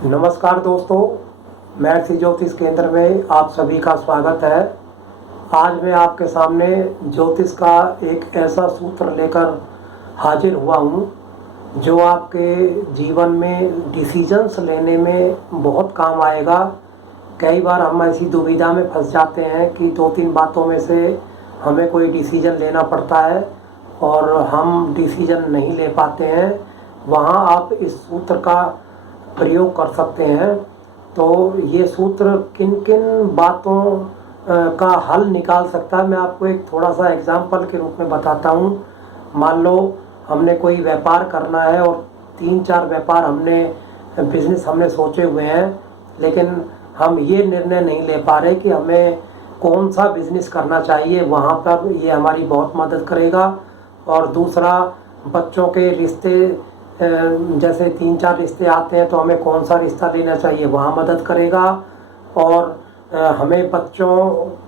नमस्कार दोस्तों, महर्षि ज्योतिष केंद्र में आप सभी का स्वागत है। आज मैं आपके सामने ज्योतिष का एक ऐसा सूत्र लेकर हाजिर हुआ हूँ जो आपके जीवन में डिसीजंस लेने में बहुत काम आएगा। कई बार हम ऐसी दुविधा में फंस जाते हैं कि दो तीन बातों में से हमें कोई डिसीजन लेना पड़ता है और हम डिसीजन नहीं ले पाते हैं। वहाँ आप इस सूत्र का प्रयोग कर सकते हैं। तो ये सूत्र किन किन बातों का हल निकाल सकता है, मैं आपको एक थोड़ा सा एग्जाम्पल के रूप में बताता हूँ। मान लो हमने कोई व्यापार करना है और तीन चार व्यापार बिजनेस हमने सोचे हुए हैं, लेकिन हम ये निर्णय नहीं ले पा रहे कि हमें कौन सा बिजनेस करना चाहिए। वहाँ पर ये हमारी बहुत मदद करेगा। और दूसरा, बच्चों के रिश्ते, जैसे तीन चार रिश्ते आते हैं तो हमें कौन सा रिश्ता लेना चाहिए, वहाँ मदद करेगा। और हमें बच्चों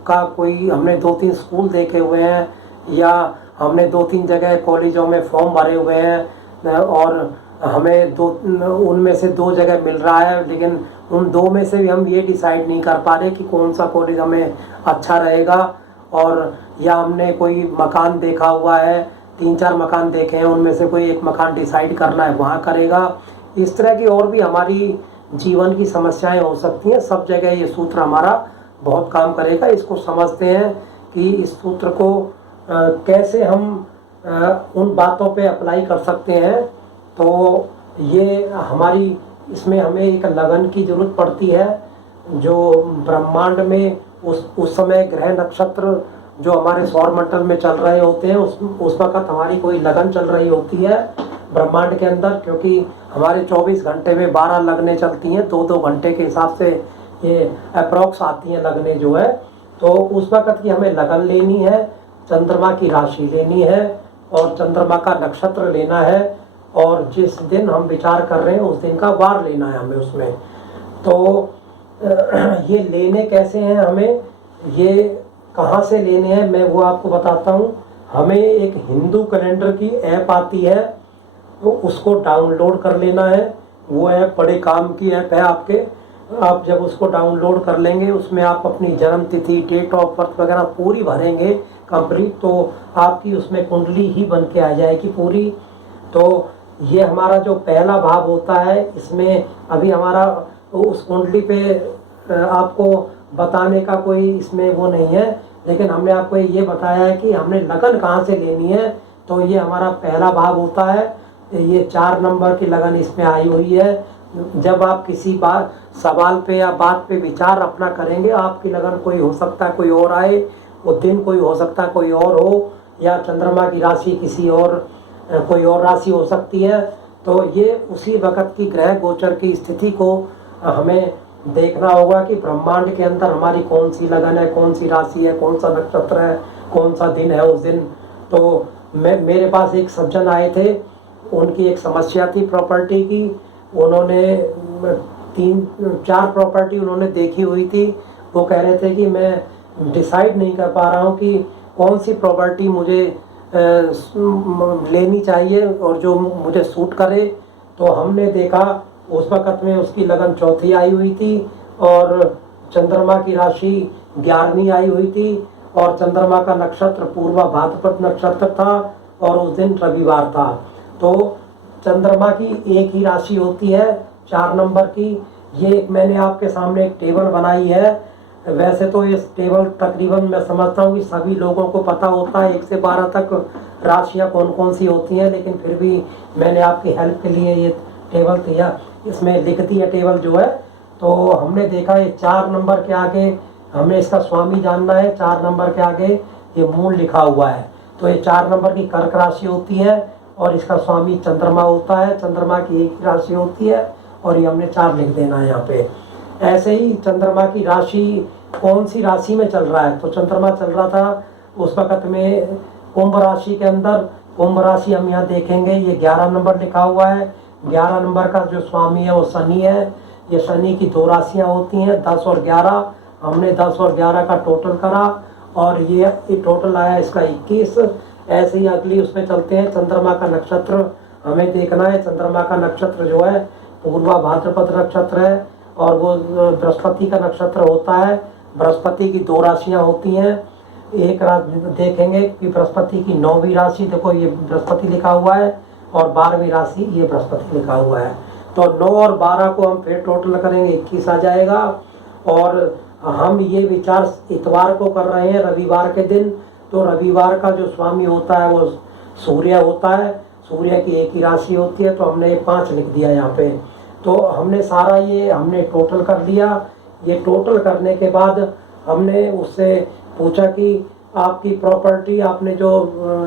का कोई, हमने दो तीन स्कूल देखे हुए हैं या हमने दो तीन जगह कॉलेजों में फॉर्म भरे हुए हैं और हमें उनमें से दो जगह मिल रहा है, लेकिन उन दो में से भी हम ये डिसाइड नहीं कर पा रहे कि कौन सा कॉलेज हमें अच्छा रहेगा। और या हमने कोई मकान देखा हुआ है, तीन चार मकान देखे हैं, उनमें से कोई एक मकान डिसाइड करना है, वहाँ करेगा। इस तरह की और भी हमारी जीवन की समस्याएं हो सकती हैं। सब जगह ये सूत्र हमारा बहुत काम करेगा। इसको समझते हैं कि इस सूत्र को कैसे हम उन बातों पे अप्लाई कर सकते हैं। तो ये हमारी, इसमें हमें एक लगन की ज़रूरत पड़ती है। जो ब्रह्मांड में उस समय ग्रह नक्षत्र जो हमारे सौरमंडल में चल रहे होते हैं, उस वक्त हमारी कोई लगन चल रही होती है ब्रह्मांड के अंदर, क्योंकि हमारे 24 घंटे में 12 लगनें चलती हैं, 2-2 घंटे के हिसाब से ये अप्रॉक्स आती हैं लगनें जो है। तो उस वक्त की हमें लगन लेनी है, चंद्रमा की राशि लेनी है और चंद्रमा का नक्षत्र लेना है, और जिस दिन हम विचार कर रहे हैं उस दिन का वार लेना है हमें उसमें। तो ये लेने कैसे हैं हमें, ये कहाँ से लेने हैं, मैं वो आपको बताता हूँ। हमें एक हिंदू कैलेंडर की ऐप आती है, तो उसको डाउनलोड कर लेना है। वो ऐप बड़े काम की ऐप है आपके। आप जब उसको डाउनलोड कर लेंगे, उसमें आप अपनी जन्म तिथि, डेट ऑफ बर्थ वगैरह पूरी भरेंगे कंप्लीट, तो आपकी उसमें कुंडली ही बन के आ जाएगी पूरी। तो ये हमारा जो पहला भाव होता है, इसमें अभी हमारा उस कुंडली पे आपको बताने का कोई इसमें वो नहीं है, लेकिन हमने आपको ये बताया है कि हमने लगन कहाँ से लेनी है। तो ये हमारा पहला भाव होता है। ये 4 नंबर की लगन इसमें आई हुई है। जब आप किसी बात, सवाल पे या बात पे विचार अपना करेंगे, आपकी लगन कोई हो सकता है कोई और आए, वो दिन कोई हो सकता है कोई और हो, या चंद्रमा की राशि किसी और, कोई और राशि हो सकती है। तो ये उसी वक्त की ग्रह गोचर की स्थिति को हमें देखना होगा कि ब्रह्मांड के अंदर हमारी कौन सी लगन है, कौन सी राशि है, कौन सा नक्षत्र है, कौन सा दिन है उस दिन। तो मेरे पास एक सज्जन आए थे, उनकी एक समस्या थी प्रॉपर्टी की। उन्होंने 3-4 प्रॉपर्टी उन्होंने देखी हुई थी। वो कह रहे थे कि मैं डिसाइड नहीं कर पा रहा हूँ कि कौन सी प्रॉपर्टी मुझे लेनी चाहिए और जो मुझे सूट करे। तो हमने देखा उस वक्त में उसकी लगन चौथी आई हुई थी और चंद्रमा की राशि 11वीं आई हुई थी और चंद्रमा का नक्षत्र पूर्वा भाद्रपद नक्षत्र था और उस दिन रविवार था। तो चंद्रमा की एक ही राशि होती है 4 नंबर की। ये मैंने आपके सामने एक टेबल बनाई है। वैसे तो इस टेबल तकरीबन मैं समझता हूँ कि सभी लोगों को पता होता है 1 से 12 तक राशियाँ कौन कौन सी होती हैं, लेकिन फिर भी मैंने आपकी हेल्प के लिए ये टेबल दिया, इसमें लिख दी है टेबल जो है। तो हमने देखा ये 4 नंबर के आगे हमें इसका स्वामी जानना है, 4 नंबर के आगे ये मूल लिखा हुआ है। तो ये 4 नंबर की कर्क राशि होती है और इसका स्वामी चंद्रमा होता है। चंद्रमा की एक ही राशि होती है और ये हमने 4 लिख देना है यहाँ पे। ऐसे ही चंद्रमा की राशि कौन सी राशि में चल रहा है, तो चंद्रमा चल रहा था उस वक्त में कुंभ राशि के अंदर। कुंभ राशि हम यहाँ देखेंगे, ये 11 नंबर लिखा हुआ है। 11 नंबर का जो स्वामी है वो शनि है। ये शनि की 2 राशियाँ होती हैं, 10 और 11। हमने 10 और 11 का टोटल करा और ये टोटल आया इसका 21। ऐसे ही अगली उसमें चलते हैं, चंद्रमा का नक्षत्र हमें देखना है। चंद्रमा का नक्षत्र जो है पूर्वा भाद्रपद नक्षत्र है और वो बृहस्पति का नक्षत्र होता है। बृहस्पति की 2 राशियां होती हैं। एक राशि देखेंगे कि बृहस्पति की 9वीं राशि, देखो ये बृहस्पति लिखा हुआ है, और 12वीं राशि ये बृहस्पति लिखा हुआ है। तो 9 और 12 को हम फिर टोटल करेंगे, 21 आ जाएगा। और हम ये विचार इतवार को कर रहे हैं, रविवार के दिन। तो रविवार का जो स्वामी होता है वो सूर्य होता है। सूर्य की एक ही राशि होती है, तो हमने 5 लिख दिया यहाँ पे। तो हमने सारा ये हमने टोटल कर लिया। ये टोटल करने के बाद हमने उससे पूछा कि आपकी प्रॉपर्टी, आपने जो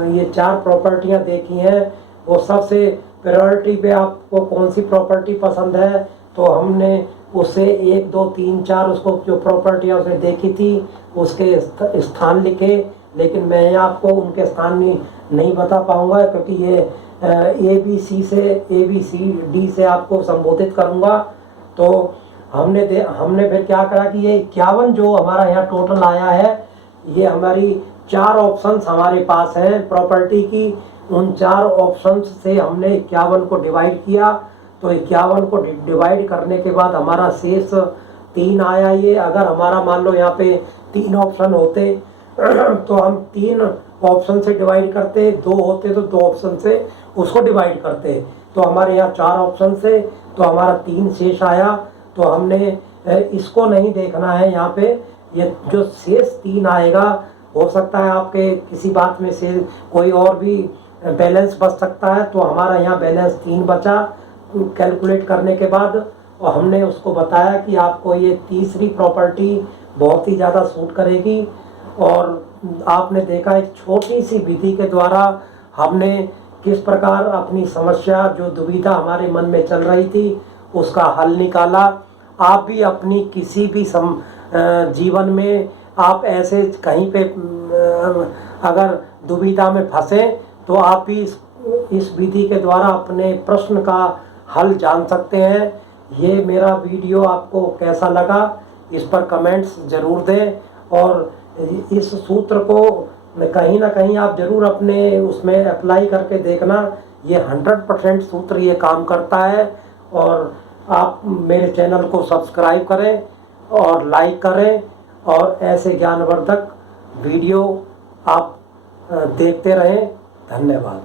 ये 4 प्रॉपर्टियाँ देखी हैं, वो सबसे प्रायोरिटी पे आपको कौन सी प्रॉपर्टी पसंद है। तो हमने उससे 1 2 3 4 उसको जो प्रॉपर्टियाँ उसने देखी थी उसके स्थान लिखे, लेकिन मैं आपको उनके स्थान नहीं बता पाऊँगा, क्योंकि ये ABCD से आपको संबोधित करूँगा। तो हमने फिर क्या करा कि ये 51 जो हमारा यहाँ टोटल आया है, ये हमारी 4 ऑप्शंस हमारे पास हैं प्रॉपर्टी की। उन 4 ऑप्शंस से हमने 51 को डिवाइड किया। तो 51 को डिवाइड करने के बाद हमारा शेष 3 आया। ये अगर हमारा मान लो यहाँ पे 3 ऑप्शन होते तो हम 3 ऑप्शन से डिवाइड करते, 2 होते तो 2 ऑप्शन से उसको डिवाइड करते। तो हमारे यहाँ 4 ऑप्शन से, तो हमारा 3 शेष आया। तो हमने इसको नहीं देखना है यहाँ पे, ये जो शेष 3 आएगा, हो सकता है आपके किसी बात में से कोई और भी बैलेंस बच सकता है। तो हमारा यहाँ बैलेंस 3 बचा कैलकुलेट करने के बाद। और हमने उसको बताया कि आपको ये तीसरी प्रॉपर्टी बहुत ही ज़्यादा सूट करेगी। और आपने देखा एक छोटी सी विधि के द्वारा हमने किस प्रकार अपनी समस्या, जो दुविधा हमारे मन में चल रही थी, उसका हल निकाला। आप भी अपनी किसी भी जीवन में आप ऐसे कहीं पे अगर दुविधा में फंसे, तो आप भी इस विधि के द्वारा अपने प्रश्न का हल जान सकते हैं। ये मेरा वीडियो आपको कैसा लगा, इस पर कमेंट्स ज़रूर दें। और इस सूत्र को कहीं ना कहीं आप ज़रूर अपने उसमें अप्लाई करके देखना। ये 100% सूत्र ये काम करता है। और आप मेरे चैनल को सब्सक्राइब करें और लाइक करें, और ऐसे ज्ञानवर्धक वीडियो आप देखते रहें। धन्यवाद।